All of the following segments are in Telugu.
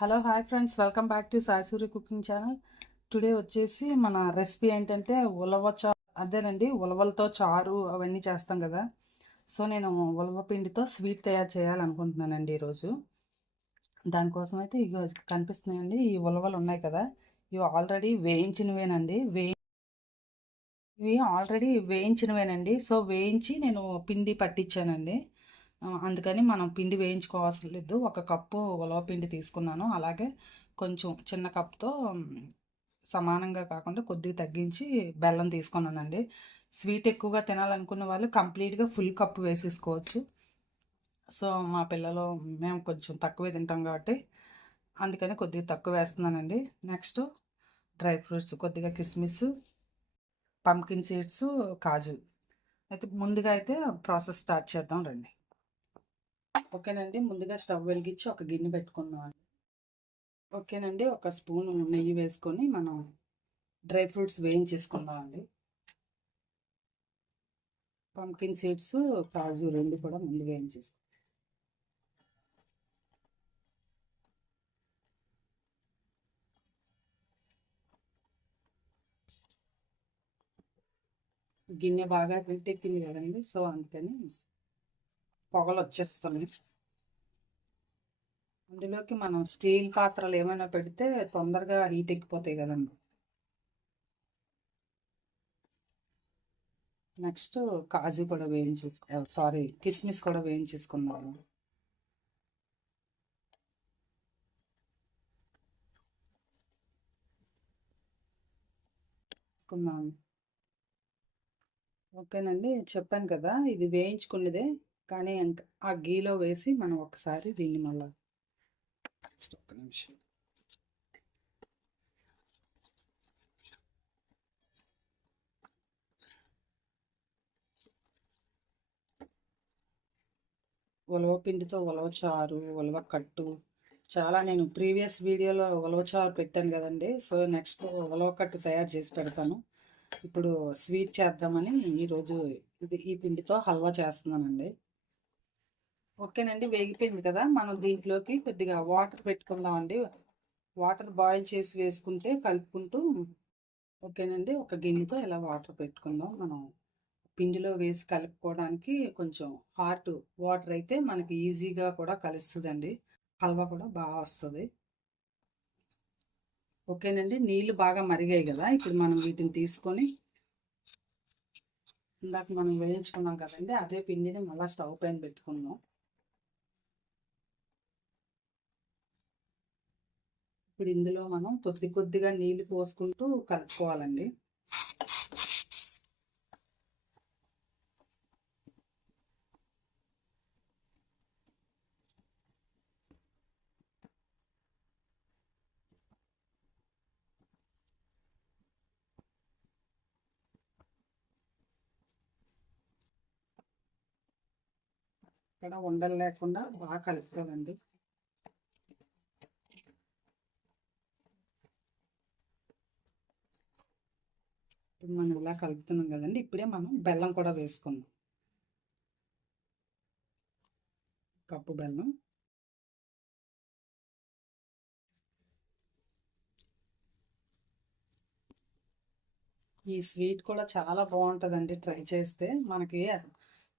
Hello hi friends, welcome back to Sai Surya cooking channel. Today వచ్చేసి మన రెసిపీ ఏంటంటే ఉలవ అదేనండి, ఉలవలతో చారు అవన్నీ చేస్తాం కదా. సో నేను ఉలవ పిండితో స్వీట్ తయారు చేయాలనుకుంటున్నానండి ఈరోజు. దానికోసం అయితే ఇవి కనిపిస్తున్నాయండి, ఈ ఉలవలు ఉన్నాయి కదా. ఇవి ఆల్రెడీ వేయించినవేనండి. ఇవి ఆల్రెడీ వేయించినవేనండి. సో వేయించి నేను పిండి పట్టించానండి. అందుకని మనం పిండి వేయించుకోవాల్సిన లేదు. ఒక కప్పు ఉలవ పిండి తీసుకున్నాను. అలాగే కొంచెం చిన్న కప్తో సమానంగా కాకుండా కొద్దిగా తగ్గించి బెల్లం తీసుకున్నానండి. స్వీట్ ఎక్కువగా తినాలనుకున్న వాళ్ళు కంప్లీట్గా ఫుల్ కప్పు వేసేసుకోవచ్చు. సో మా పిల్లలు మేము కొంచెం తక్కువే తింటాం కాబట్టి అందుకని కొద్దిగా తక్కువ వేస్తున్నానండి. నెక్స్ట్ డ్రై ఫ్రూట్స్ కొద్దిగా కిస్మిస్, పంకిన్ సీడ్స్, కాజు. అయితే ముందుగా అయితే ప్రాసెస్ స్టార్ట్ చేద్దాం రండి. ఓకేనండి, ముందుగా స్టవ్ వెలిగించి ఒక గిన్నె పెట్టుకుందాం. ఓకేనండి, ఒక స్పూన్ నెయ్యి వేసుకొని మనం డ్రై ఫ్రూట్స్ వేయించేసుకుందాం అండి. పంకిన్ సీడ్స్, కాజు రెండు కూడా ముందు వేయించేసుకుందాం. గిన్నె బాగా పెట్టెక్కింది కదండి, సో అందుకని పొగలు వచ్చేస్తున్నాయి. అందులోకి మనం స్టీల్ పాత్రలు ఏమైనా పెడితే తొందరగా హీట్ ఎక్కిపోతాయి కదండి. నెక్స్ట్ కాజు కూడా కిస్మిస్ కూడా వేయించేసుకున్నాము. ఓకేనండి, చెప్పాను కదా ఇది వేయించుకున్నదే, కానీ ఆ గీలో వేసి మనం ఒకసారి దీన్ని మళ్ళీ ఒక్క నిమిషం. ఉలవ పిండితో ఉలవ చారు, ఉలవ కట్టు చాలా నేను ప్రీవియస్ వీడియోలో ఉలవ చారు పెట్టాను కదండి. సో నెక్స్ట్ ఉలవ కట్టు తయారు చేసి పెడతాను. ఇప్పుడు స్వీట్ చేద్దామని ఈరోజు ఈ పిండితో హల్వా చేస్తున్నానండి. ఓకేనండి, వేగిపోయింది కదా. మనం దీంట్లోకి కొద్దిగా వాటర్ పెట్టుకుందామండి. వాటర్ బాయిల్ చేసి వేసుకుంటే కలుపుకుంటూ. ఓకేనండి, ఒక గిన్నెతో ఇలా వాటర్ పెట్టుకుందాం. మనం పిండిలో వేసి కలుపుకోవడానికి కొంచెం హాట్ వాటర్ అయితే మనకి ఈజీగా కూడా కలుస్తుందండి. హల్వా కూడా బాగా వస్తుంది. ఓకేనండి, నీళ్ళు బాగా మరిగాయి కదా. ఇప్పుడు మనం వీటిని తీసుకొని ఇందాక మనం వేయించుకున్నాం కదండి, అదే పిండిని మళ్ళీ స్టవ్ పైన పెట్టుకుందాం. ఇప్పుడు ఇందులో మనం కొద్దిగా నీళ్లు పోసుకుంటూ కలుపుకోవాలండి. ఇక్కడ ఉండలు లేకుండా బాగా కలుపుకోవాలండి. మనం ఇలా కలుపుతున్నాం కదండి, ఇప్పుడే మనం బెల్లం కూడా వేసుకుందాం. కప్పు బెల్లం. ఈ స్వీట్ కూడా చాలా బాగుంటుందండి, ట్రై చేస్తే. మనకి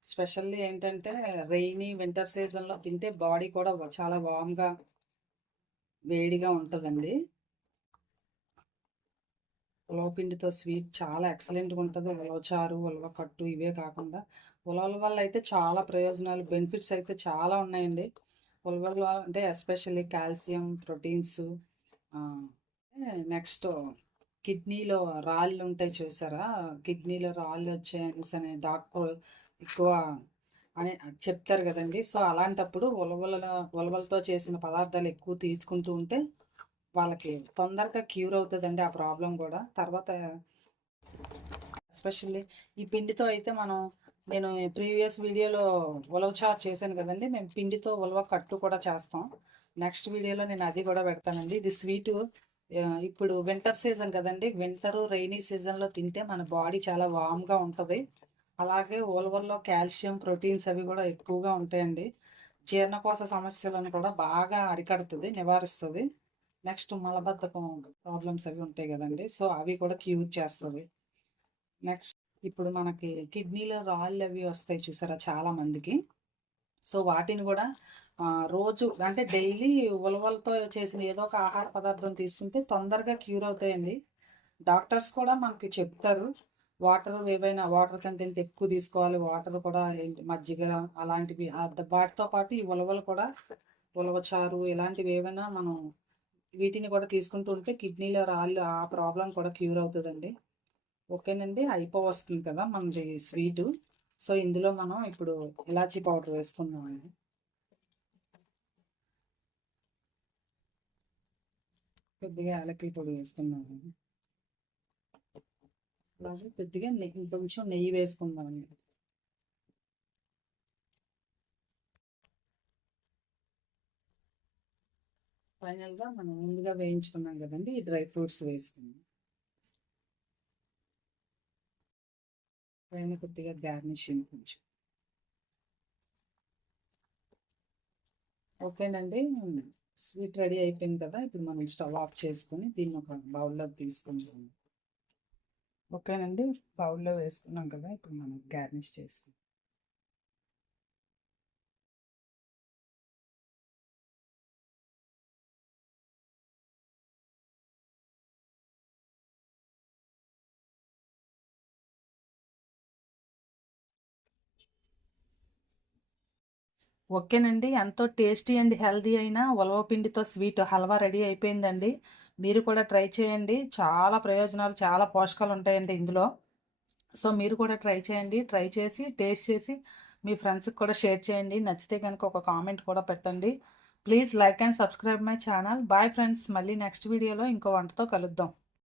స్పెషల్లీ ఏంటంటే రెయినీ వింటర్ సీజన్లో తింటే బాడీ కూడా చాలా వామ్గా వేడిగా ఉంటుందండి. ఉలవ పిండితో స్వీట్ చాలా ఎక్సలెంట్గా ఉంటుంది. ఉలవ చారు, ఉలవ కట్టు ఇవే కాకుండా ఉలవల వల్ల అయితే చాలా ప్రయోజనాలు, బెనిఫిట్స్ అయితే చాలా ఉన్నాయండి. ఉలవలు అంటే ఎస్పెషల్లీ కాల్షియం, ప్రోటీన్స్. నెక్స్ట్ కిడ్నీలో రాళ్ళు ఉంటాయి చూసారా, కిడ్నీలో రాళ్ళు వచ్చాయనేసి అనే డాక్టర్ ఎక్కువ అని చెప్తారు కదండి. సో అలాంటప్పుడు ఉలవలతో చేసిన పదార్థాలు ఎక్కువ తీసుకుంటూ ఉంటే వాళ్ళకి తొందరగా క్యూర్ అవుతుందండి ఆ ప్రాబ్లం కూడా. తర్వాత ఎస్పెషల్లీ ఈ పిండితో అయితే నేను ప్రీవియస్ వీడియోలో ఉలవ చారు చేశాను కదండి, మేము పిండితో ఉలవ కట్టు కూడా చేస్తాం. నెక్స్ట్ వీడియోలో నేను అది కూడా పెడతానండి. ఇది స్వీటు ఇప్పుడు వింటర్ సీజన్ కదండి, వింటరు రైనీ సీజన్లో తింటే మన బాడీ చాలా వామ్గా ఉంటుంది. అలాగే ఉలవల్లో కాల్షియం, ప్రోటీన్స్ అవి కూడా ఎక్కువగా ఉంటాయండి. జీర్ణకోశ సమస్యలను కూడా బాగా అరికడుతుంది, నివారిస్తుంది. నెక్స్ట్ మలబద్ధకం ప్రాబ్లమ్స్ అవి ఉంటాయి కదండి, సో అవి కూడా క్యూర్ చేస్తుంది. నెక్స్ట్ ఇప్పుడు మనకి కిడ్నీలో రాళ్ళు అవి వస్తాయి చూసారా చాలా మందికి. సో వాటిని కూడా రోజు అంటే డైలీ ఉలవలతో చేసిన ఏదో ఒక ఆహార పదార్థం తీసుకుంటే తొందరగా క్యూర్ అవుతాయండి. డాక్టర్స్ కూడా మనకి చెప్తారు వాటర్ ఏవైనా వాటర్ కంటెంట్ ఎక్కువ తీసుకోవాలి, వాటర్ కూడా మజ్జిగ అలాంటివి వాటితో పాటు ఈ ఉలవలు కూడా ఉలవచారు ఇలాంటివి ఏవైనా మనం వీటిని కూడా తీసుకుంటూ ఉంటే కిడ్నీలో రాళ్ళు ఆ ప్రాబ్లం కూడా క్యూర్ అవుతుందండి. ఓకేనండి, అయిపోవస్తుంది కదా మనది స్వీటు. సో ఇందులో మనం ఇప్పుడు ఇలాచీ పౌడర్ వేసుకుందామండి. కొద్దిగా యాలకుల పొడి వేసుకుందామండి. అలాగే కొద్దిగా కొంచెం నెయ్యి వేసుకుందామండి. ఫైనల్గా మనం ముందుగా వేయించుకున్నాం కదండి ఈ డ్రై ఫ్రూట్స్ వేసుకుందాం. పైన కొద్దిగా గార్నిషింగ్ కొంచెం. ఓకేనండి, స్వీట్ రెడీ అయిపోయింది కదా. ఇప్పుడు మనం స్టవ్ ఆఫ్ చేసుకొని దీన్ని ఒక బౌల్లోకి తీసుకుంటాం. ఓకేనండి, బౌల్లో వేసుకున్నాం కదా, ఇప్పుడు మనం గార్నిష్ చేసుకుంటాం. ఓకేనండి, ఎంతో టేస్టీ అండ్ హెల్దీ అయిన ఉలవ పిండితో స్వీట్ హల్వా రెడీ అయిపోయిందండి. మీరు కూడా ట్రై చేయండి, చాలా ప్రయోజనాలు చాలా పోషకాలు ఉంటాయండి ఇందులో. సో మీరు కూడా ట్రై చేయండి, ట్రై చేసి టేస్ట్ చేసి మీ ఫ్రెండ్స్కి కూడా షేర్ చేయండి. నచ్చితే కనుక ఒక కామెంట్ కూడా పెట్టండి. Please like and subscribe my channel. Bye friends, మళ్ళీ నెక్స్ట్ వీడియోలో ఇంకో వంటతో కలుద్దాం.